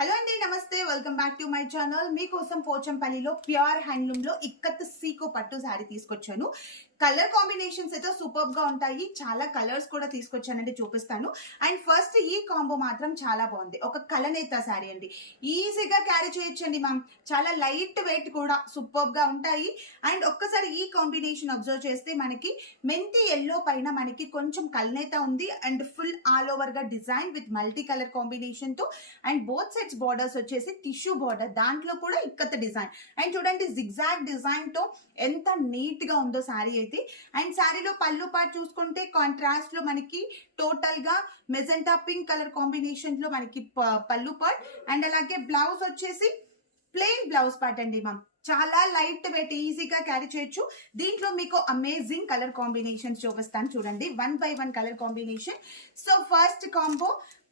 Hello అండి, నమస్తే. Welcome back to my channel. మీకోసం పోచంపల్లిలో ప్యూర్ హ్యాండ్లూమ్ లో ఇక్కత్ సీకో పట్టు శారీ తీసుకొచ్చాను. కలర్ కాంబినేషన్స్ అయితే సూపర్ గా ఉంటాయి. చాలా కలర్స్ కూడా తీసుకొచ్చానండి, చూపిస్తాను. అండ్ ఫస్ట్ ఈ కాంబో మాత్రం చాలా బాగుంది. ఒక కలనేత శారీ అండి, ఈజీగా క్యారీ చేయొచ్చండి మ్యామ్. చాలా లైట్ వెయిట్ కూడా సూపర్ గా ఉంటాయి. అండ్ ఒక్కసారి ఈ కాంబినేషన్ అబ్జర్వ్ చేస్తే మనకి మెంతి ఎల్లో పైన మనకి కొంచెం కలనేత ఉంది. అండ్ ఫుల్ ఆల్ ఓవర్ గా design with multi colour combination తో అండ్ బోత్ సైడ్స్ బార్డర్స్ వచ్చేసి టిష్యూ బార్డర్, దాంట్లో కూడా ఇక్కత్ డిజైన్. అండ్ చూడండి జిగ్జాగ్ డిజైన్ తో ఎంత నీట్ గా ఉందో శారీ అయితే. అండ్ శారీలో పళ్ళు పార్ట్ చూసుకుంటే కాంట్రాస్ట్ లో మనకి టోటల్ గా మెజెంటా పింక్ కలర్ కాంబినేషన్ లో మనకి పళ్ళు పార్ట్. అండ్ అలాగే బ్లౌజ్ వచ్చేసి ప్లెయిన్ బ్లౌజ్ పార్ట్ అండి మ్యామ్. చాలా లైట్ వెయిట్, ఈజీగా క్యారీ చేయొచ్చు. దీంట్లో మీకు అమేజింగ్ కలర్ కాంబినేషన్స్ చూపిస్తాను చూడండి, 1 by 1 colour combination. So first combo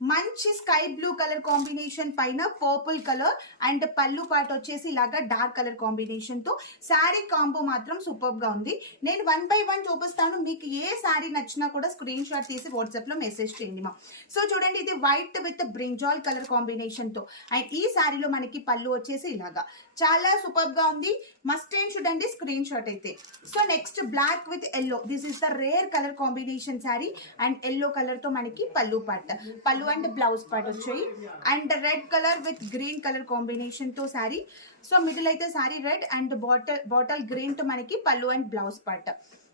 మంచి స్కై బ్లూ కలర్ కాంబినేషన్ పైన పర్పుల్ కలర్ అండ్ పళ్ళు పార్ట్ వచ్చేసి ఇలాగా డార్క్ కలర్ కాంబినేషన్ తో శారీ కాంబో మాత్రం సూపర్ గా ఉంది. నేను 1 by 1 చూపిస్తాను. మీకు ఏ శారీ నచ్చినా కూడా స్క్రీన్ షాట్ తీసి వాట్సాప్ లో మెసేజ్ చేయండి మా. సో చూడండి, ఇది white with brinjal colour combination తో అండ్ ఈ శారీలో మనకి పళ్ళు వచ్చేసి ఇలాగా చాలా సూపర్ గా ఉంది. మస్ట్ అండ్ చూడండి స్క్రీన్ షాట్ అయితే. So next black with yellow, this is the rare colour combination sari. And yellow colour తో మనకి పళ్ళు పార్ట్, పళ్ళు అండ్ బ్లౌజ్ పార్ట్ వచ్చాయి. And red colour with green colour combination తో శారీ. సో మిడిల్ అయితే sari red and bottle green తో మనకి పళ్ళు and blouse part.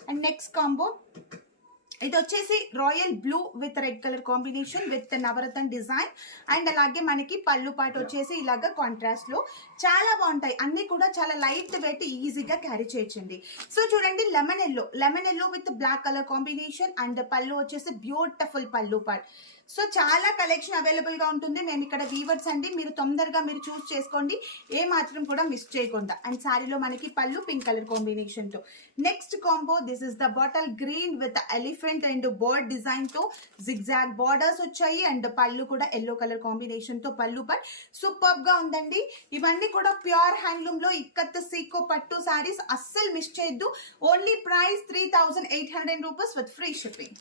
And next combo ఇది వచ్చేసి royal blue with red colour combination with Navratna design. And అలాగే మనకి పళ్ళు పాటు వచ్చేసి ఇలాగా కాంట్రాస్ట్ లో చాలా బాగుంటాయి. అన్ని కూడా చాలా లైట్ వెయిట్, ఈజీగా క్యారీ చేయొచ్చండి. సో చూడండి lemon yellow with black colour combination and పళ్ళు వచ్చేసి బ్యూటిఫుల్ పళ్ళు పాట్. సో చాలా కలెక్షన్ అవైలబుల్ గా ఉంటుంది. మేము ఇక్కడ వీవర్స్ అండి, మీరు తొందరగా మీరు చూస్ చేసుకోండి, ఏ మాత్రం కూడా మిస్ చేయకుండా. అండ్ శారీలో మనకి పళ్ళు పింక్ కలర్ కాంబినేషన్ తో. Next combo this is the bottle green with elephant and bird design తో జిగ్జాగ్ బార్డర్స్ వచ్చాయి. అండ్ పళ్ళు కూడా ఎల్లో కలర్ కాంబినేషన్ తో పళ్ళు పాట్ సూపర్ గా ఉందండి. ఇవన్నీ కూడా ప్యూర్ హ్యాండ్లూమ్ లో ఇక్కత్ సీకో పట్టు శారీస్, అస్సలు మిస్ చేయొద్దు. Only price 3800 rupees with free shipping.